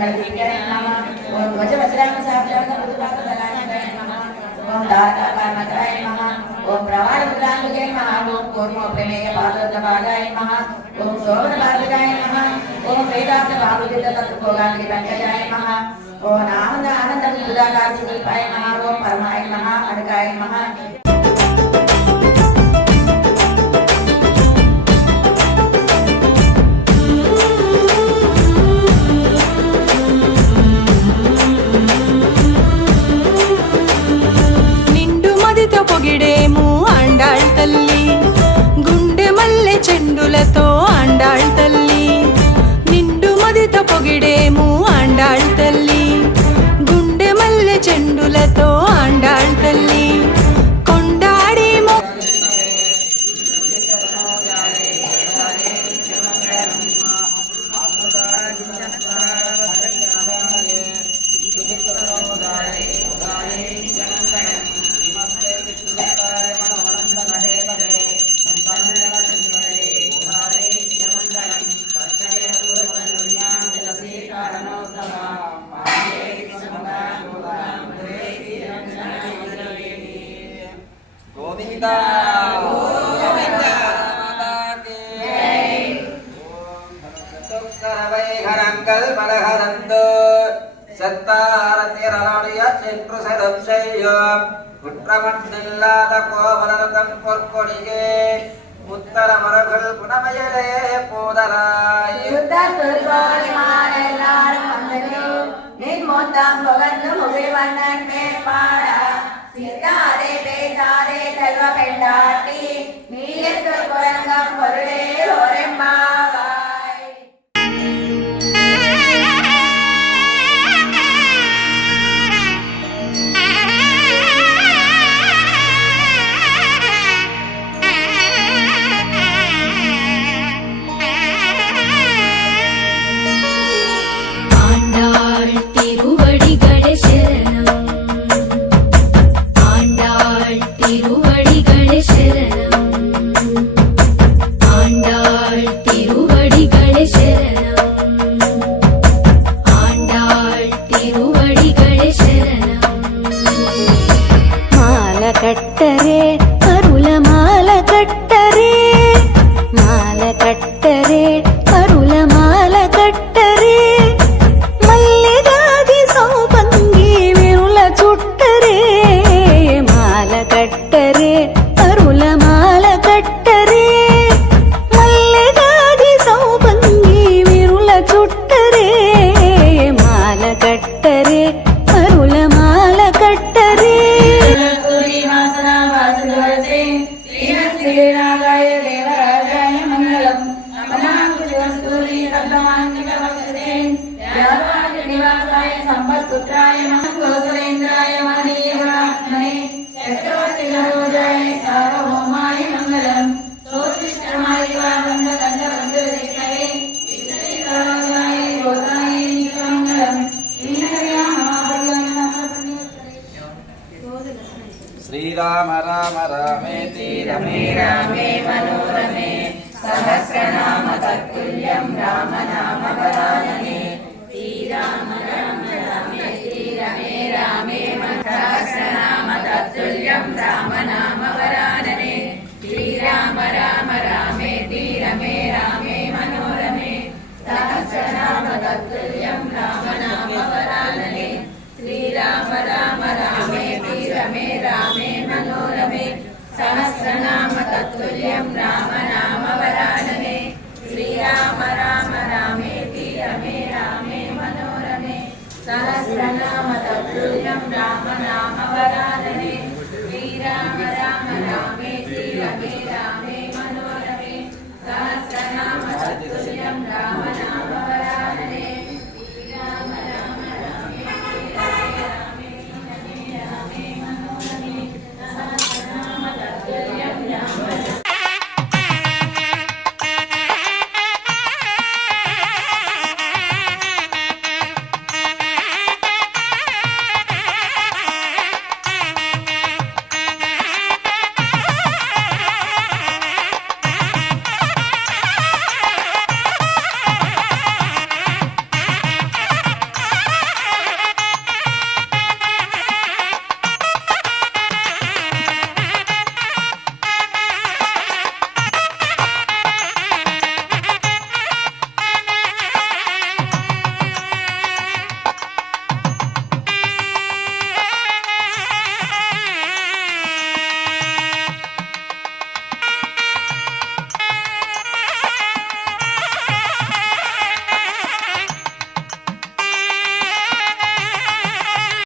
मंगलदिव्याय नमः ओम वज्रवज्राम साप्याम मृदुभागधराय नमः ओम दाताकामताय नमः ओम प्रवाणमुद्रांगके नमः ओम कूर्मोपमेय पादोद्भवागाय नमः ओम शोभनभागाय नमः ओम वेदान्तभावुदिततत्त्वभोगान्तिपङ्कजाय नमः ओम आनन्दानन्दमुदाकाशरूपाय नमः ओम परमाय नमः अडकाय नमः పొగిడేము ఆండాళ్ తల్లి గుండె మల్లె చెండులతో ఆండాళ్ తల్లి నిండు మదితో పొగిడేము ఆండాళ్ తల్లి గుండె మల్లె చెండులతో ఆండాళ్ తల్లి కొండాడేమో குற்றமன்னில்லாத கோவலர்தம் பொற்கொடியே உத்தர மரபுகள் புனமையலே போதராய் நிர்மோத்தாம் பகந்து முகிழ்வண்ணன் மேற்பாட சித்தாரே பேசாரே செல்வ பெண்டாட்டி நீயத்து குரங்கம் பொருளே ஒரெம்பாவாய் కట్టరే అరుల మాల కట్టరే మాల కట్టరే అరుల మాల కట్టరే మల్లెగాది సౌపంగి విరుల చుట్టరే మాల కట్టరే అరుల మాల కట్టరే మల్లెగాది సౌపంగి విరుల చుట్టరే మాల కట్టరే అరుల మాల కట్టరే श्रीनागाय देवराजाय मंगलम अमनाकुजस्तूरी तब्दमान्निकवक्षसे यादवादिनिवासाय संपत्पुत्राय मंगोसुरेन्द्राय मणियवरात्मने चक्रवर्तिनरोजाय सार्वभौमाय मंगलम सोत्रिष्टमाय वामन्दगन्धवन्दुरिष्टये विष्णुरिकराजाय गोसाय निकमंगलम श्रीराम राम रामेति रमे रामे मनोरमे सहस्रनाम तत्तुल्यं राम नाम वरानने श्रीराम राम रामेति रमे रामे सहस्रनाम तत्तुल्यं राम नाम वरानने श्रीराम राम रामेति रमे रामे मनोरमे सहस्रनाम तत्तुल्यं राम नाम वरानने श्रीराम राम रामेति रमे रामे मनोरमे सहस्रनाम तत्तुल्यं राम नाम वरानने श्रीराम राम रामेति रमे रामे मनोरमे सहस्रनाम तत्तुल्यं राम नाम